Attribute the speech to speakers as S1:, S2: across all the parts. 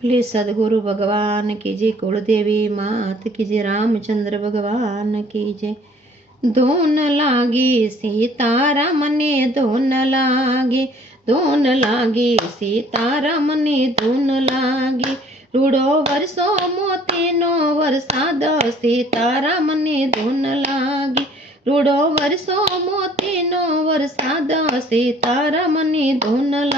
S1: बोले सदगुरु भगवान की जय कुलदेवी मात की जय रामचंद्र भगवान की जय धून लागी सीताराम ने धून लागी ધૂન લાગી સીતારામને ધૂન લાગી રૂડો વરસો મોતીનો વરસાદ સીતારામને ધૂન લાગી રૂડો વરસો મોતીનો વરસાદ સીતારામની ધૂન લાગી ધૂન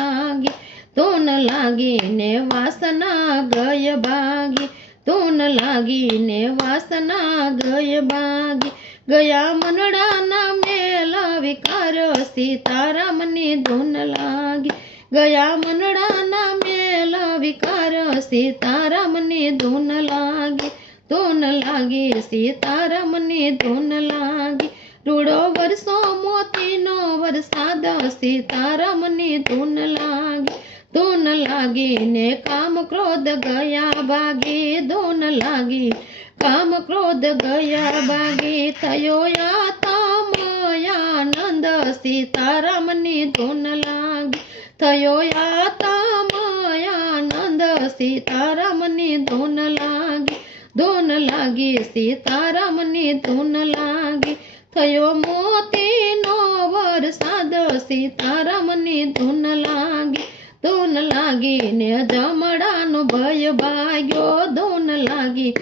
S1: લાગીને વાસના ગય ભાગી ધૂન લાગીને વાસના ગય ભાગી ગયા મનડાના મેલા વિકાર સીતારામની ધૂન લાગી ગયા મનડાના મેલા વિકાર સીતારામની ધૂન લાગી ધૂન લાગી સીતારામની ધૂન લાગી રૂડો વરસો મોતીનો વરસાદ સીતારામની ધૂન લાગી ધૂન લાગીને કામ ક્રોધ ગયા ભાગી ધૂન લાગી કામ ક્રોધ ગયા ભાગી થયો યાતામયાનંદ સીતારામની ધૂન લાગી થયો યાતામયાનંદ સીતારામની ધૂન લાગી ધૂન લાગી સીતારામની ધૂન લાગી થયો મોતીનો વરસાદ સીતારામની ધૂન લાગી ધૂન લાગીને જમડાનો ભય ભાગ્યો ધૂન લાગી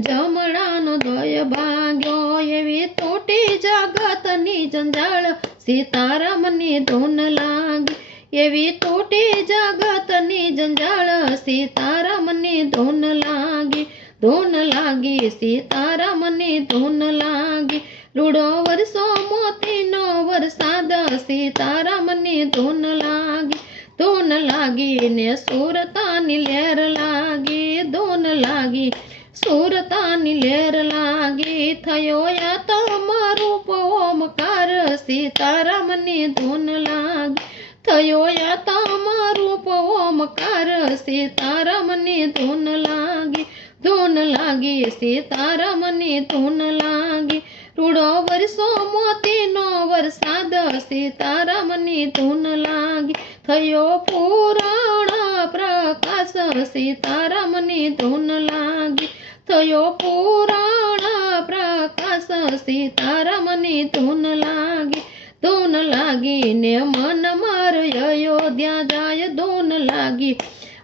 S1: જમડાનો ભય ભાગ્યો એવી તૂટી જગતની જંજાળ સીતારામની ધૂન લાગી એવી તૂટી જગતની જંજાળ સીતારામની ધૂન લાગી ધૂન લાગી સીતારામની ધૂન લાગી રૂડો વરસો મોતીનો વરસાદ સીતારામની ધૂન લાગી ધૂન લાગીને સુરતાની લેર લાગી ધૂન લાગી સુરતાની લેર લાગી થયો યા તમારું ઓમકાર સીતારામની ધૂન લાગી થયો યા તમારું ઓમકાર સીતારામની ધૂન લાગી ધૂન લાગી સીતારામની ધૂન લાગી રૂડો વરસો મોતીનો વરસાદ સીતારામની ધૂન લાગી થયો પુરાણ પ્રકાશ સીતારામની ધૂન લાગી થયો પુરાણ પ્રકાશ સીતારામની ધૂન લાગી ધૂન લાગીને મન મારું અયોધ્યા જાય ધૂન લાગી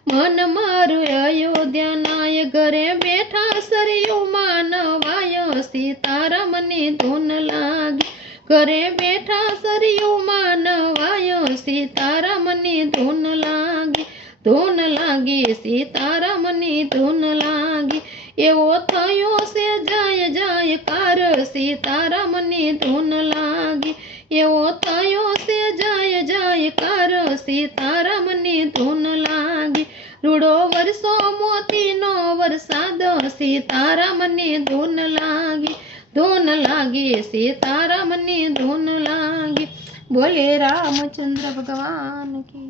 S1: મન મારું અયોધ્યા નાય ઘરે બેઠા સરયું માનવાય સીતારામની ધૂન લાગી ઘરે બેઠા સરયું માનવાય સીતારામની ધૂન લાગી ધૂન લાગી સીતારામની ધૂન લાગી એવો થયો છે જાય જાય કાર સીતારામની ધૂન લાગી એવો થયો છે જાય જાય કાર સીતારામની ધૂન લાગી રૂડો વરસો મોતીનો વરસાદ સીતારામની ધૂન લાગી ધૂન લાગી સીતારામની ધૂન લાગી बोले रामचंद्र भगवान की।